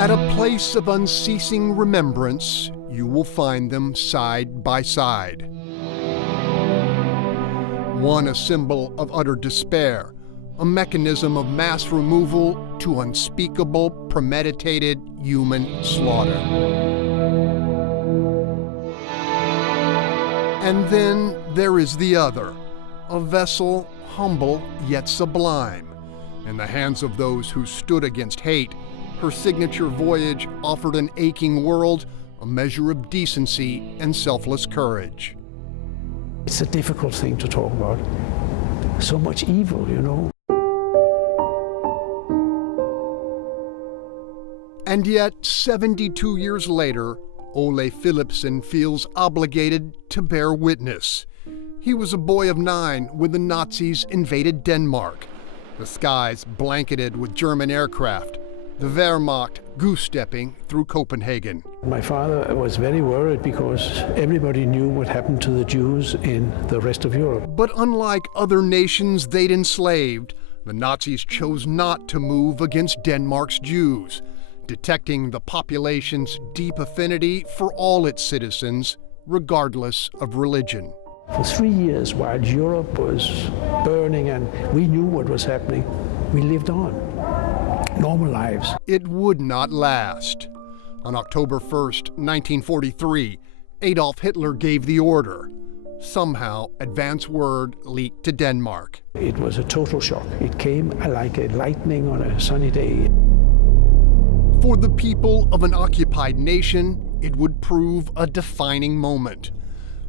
At a place of unceasing remembrance, you will find them side by side. One a symbol of utter despair, a mechanism of mass removal to unspeakable, premeditated human slaughter. And then there is the other, a vessel humble yet sublime. In the hands of those who stood against hate, her signature voyage offered an aching world a measure of decency and selfless courage. It's a difficult thing to talk about. So much evil, you know. And yet, 72 years later, Ole Philipsen feels obligated to bear witness. He was a boy of 9 when the Nazis invaded Denmark. The skies blanketed with German aircraft, the Wehrmacht goose-stepping through Copenhagen. My father was very worried because everybody knew what happened to the Jews in the rest of Europe. But unlike other nations they'd enslaved, the Nazis chose not to move against Denmark's Jews, detecting the population's deep affinity for all its citizens, regardless of religion. For 3 years, while Europe was burning and we knew what was happening, we lived on normal lives. It would not last. On October 1st, 1943, Adolf Hitler gave the order. Somehow, advance word leaked to Denmark. It was a total shock. It came like a lightning on a sunny day. For the people of an occupied nation, it would prove a defining moment.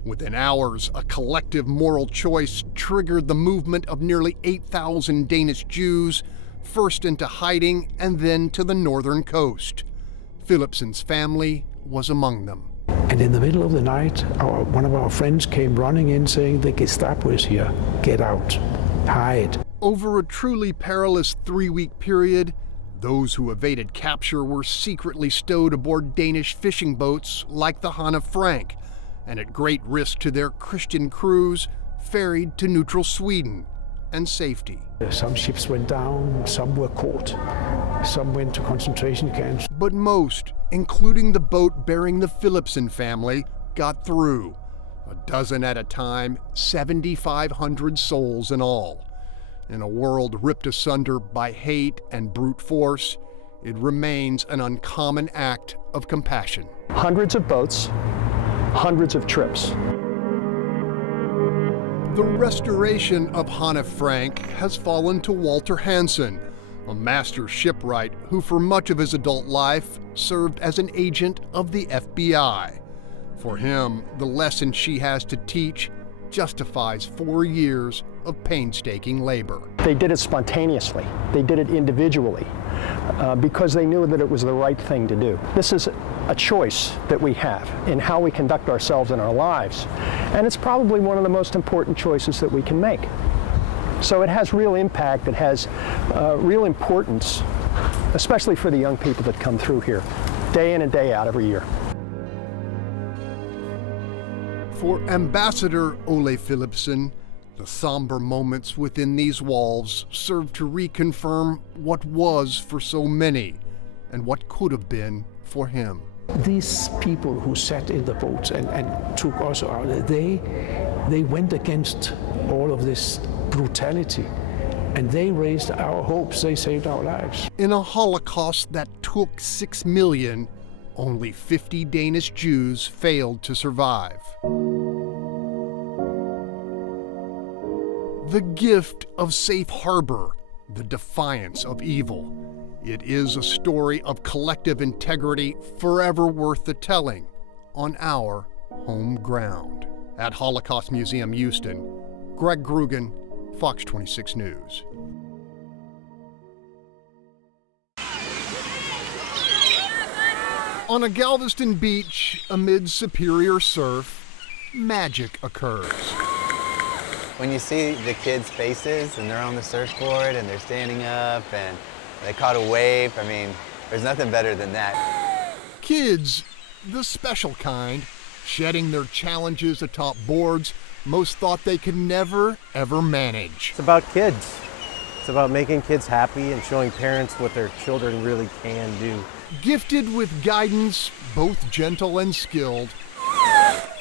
Within hours, a collective moral choice triggered the movement of nearly 8,000 Danish Jews, first into hiding and then to the northern coast. Philipsen's family was among them. And in the middle of the night, one of our friends came running in saying, "The Gestapo is here. Get out. Hide." Over a truly perilous 3-week period, those who evaded capture were secretly stowed aboard Danish fishing boats like the Hanne Frank, and at great risk to their Christian crews, ferried to neutral Sweden and safety. Some ships went down, some were caught, some went to concentration camps. But most, including the boat bearing the Philipsen family, got through. A dozen at a time, 7,500 souls in all. In a world ripped asunder by hate and brute force, it remains an uncommon act of compassion. Hundreds of boats, hundreds of trips. The restoration of Hanne Frank has fallen to Walter Hansen, a master shipwright who for much of his adult life served as an agent of the FBI. For him, the lesson she has to teach justifies 4 years of painstaking labor. They did it spontaneously. They did it individually because they knew that it was the right thing to do. This is a choice that we have in how we conduct ourselves in our lives, and it's probably one of the most important choices that we can make. So it has real impact, it has real importance, especially for the young people that come through here, day in and day out every year. For Ambassador Ole Philipsen, the somber moments within these walls serve to reconfirm what was for so many and what could have been for him. These people who sat in the boats and took us out, they went against all of this brutality, and they raised our hopes, they saved our lives. In a Holocaust that took 6 million, only 50 Danish Jews failed to survive. The gift of safe harbor, the defiance of evil. It is a story of collective integrity forever worth the telling on our home ground. At Holocaust Museum Houston, Greg Grugan, Fox 26 News. On a Galveston beach amid superior surf, magic occurs. When you see the kids' faces and they're on the surfboard and they're standing up and they caught a wave, I mean, there's nothing better than that. Kids, the special kind, shedding their challenges atop boards most thought they could never, ever manage. It's about kids. It's about making kids happy and showing parents what their children really can do. Gifted with guidance, both gentle and skilled,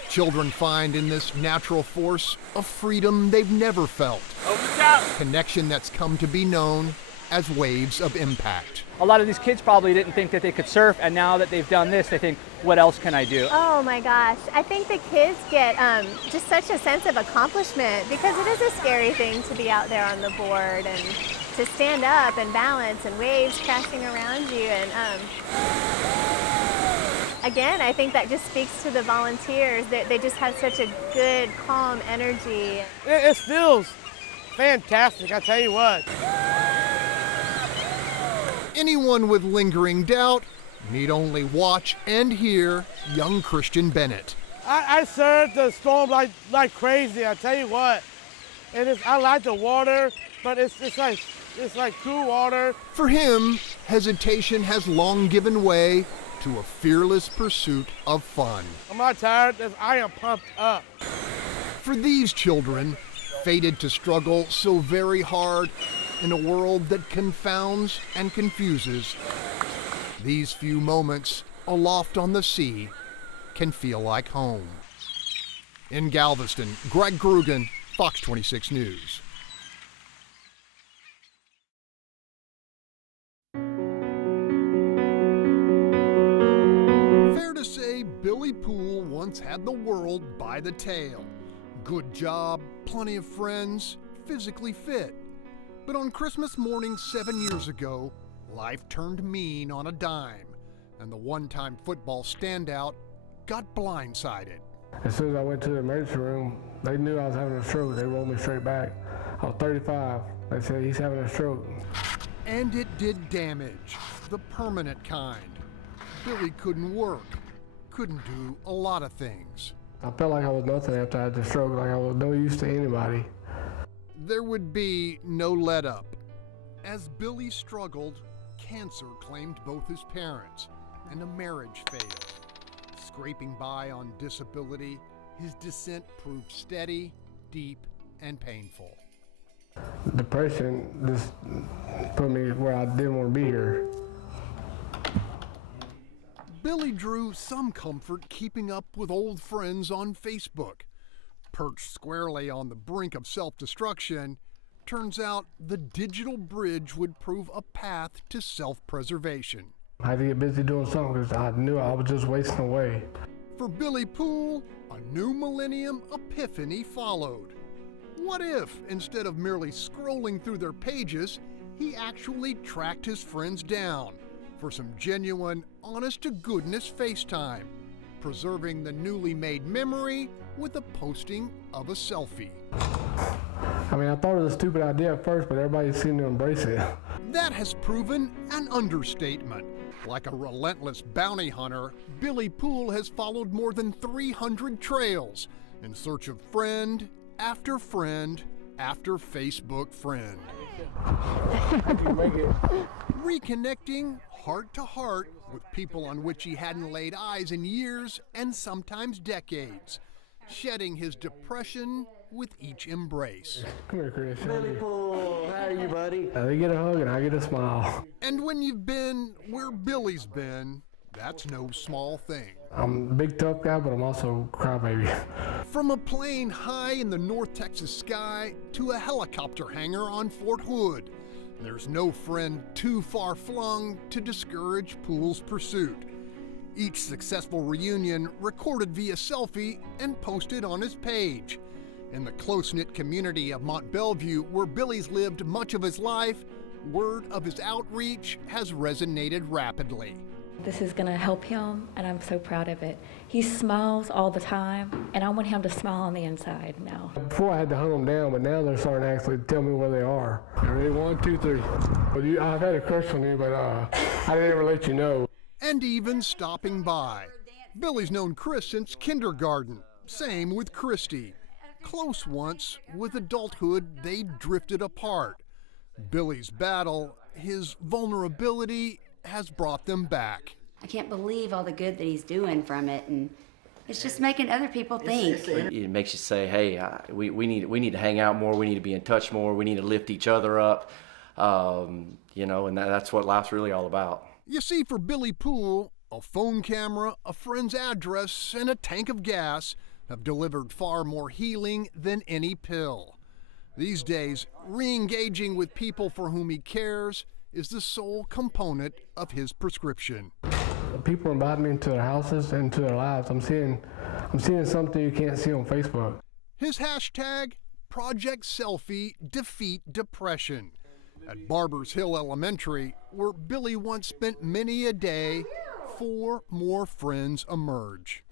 children find in this natural force a freedom they've never felt. Connection that's come to be known as waves of impact. A lot of these kids probably didn't think that they could surf, and now that they've done this, they think, what else can I do? Oh my gosh, I think the kids get just such a sense of accomplishment, because it is a scary thing to be out there on the board and to stand up and balance and waves crashing around you. And again, I think that just speaks to the volunteers. They just have such a good, calm energy. It feels fantastic, I tell you what. Anyone with lingering doubt need only watch and hear young Christian Bennett. I surf the storm like crazy, I tell you what. I like the water, but it's like cool water. For him, hesitation has long given way to a fearless pursuit of fun. I'm not tired, I am pumped up. For these children, fated to struggle so very hard in a world that confounds and confuses, these few moments aloft on the sea can feel like home. In Galveston, Greg Grugan, Fox 26 News. Fair to say, Billy Poole once had the world by the tail. Good job, plenty of friends, physically fit. But on Christmas morning 7 years ago, life turned mean on a dime, and the one-time football standout got blindsided. As soon as I went to the emergency room, they knew I was having a stroke. They rolled me straight back. I was 35. They said, he's having a stroke. And it did damage, the permanent kind. Billy couldn't work, couldn't do a lot of things. I felt like I was nothing after I had the stroke, like I was no use to anybody. There would be no let up. As Billy struggled, cancer claimed both his parents, and a marriage failed. Scraping by on disability, his descent proved steady, deep, and painful. Depression just put me where I didn't want to be here. Billy drew some comfort keeping up with old friends on Facebook. Perched squarely on the brink of self-destruction, turns out the digital bridge would prove a path to self-preservation. I had to get busy doing something because I knew I was just wasting away. For Billy Poole, a new millennium epiphany followed. What if, instead of merely scrolling through their pages, he actually tracked his friends down for some genuine, honest-to-goodness FaceTime, preserving the newly made memory with the posting of a selfie. I mean, I thought it was a stupid idea at first, but everybody seemed to embrace it. That has proven an understatement. Like a relentless bounty hunter, Billy Poole has followed more than 300 trails in search of friend after friend after Facebook friend. Reconnecting heart to heart with people on which he hadn't laid eyes in years and sometimes decades, shedding his depression with each embrace. Come here, Chris. Billy Poole, how are you, buddy? They get a hug and I get a smile. And when you've been where Billy's been, that's no small thing. I'm a big tough guy, but I'm also a crybaby. From a plane high in the North Texas sky to a helicopter hangar on Fort Hood, there's no friend too far flung to discourage Poole's pursuit. Each successful reunion recorded via selfie and posted on his page. In the close-knit community of Mont Belvieu, where Billy's lived much of his life, word of his outreach has resonated rapidly. This is going to help him, and I'm so proud of it. He smiles all the time, and I want him to smile on the inside now. Before I had to hunt them down, but now they're starting to actually tell me where they are. Ready? 1, 2, 3. Well, I've had a crush on you, but I didn't ever let you know. And even stopping by. Billy's known Chris since kindergarten. Same with Christy. Close once, with adulthood, they drifted apart. Billy's battle, his vulnerability, has brought them back. I can't believe all the good that he's doing from it, and it's just making other people think. It makes you say, hey, we need to hang out more, we need to be in touch more, we need to lift each other up, and that's what life's really all about. You see, for Billy Poole, a phone camera, a friend's address, and a tank of gas have delivered far more healing than any pill. These days, re-engaging with people for whom he cares is the sole component of his prescription. People invite me into their houses and to their lives. I'm seeing something you can't see on Facebook. His hashtag, Project Selfie Defeat Depression. At Barbers Hill Elementary, where Billy once spent many a day, 4 more friends emerge.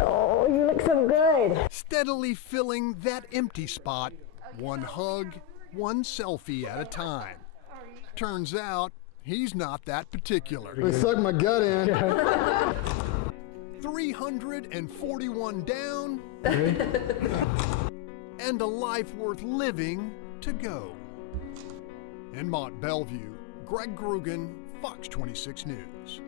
Oh, you look so good. Steadily filling that empty spot, one hug, one selfie at a time. Turns out, he's not that particular. They sucked my gut in. 341 down, and a life worth living to go. In Mont Bellevue, Greg Grugan, Fox 26 News.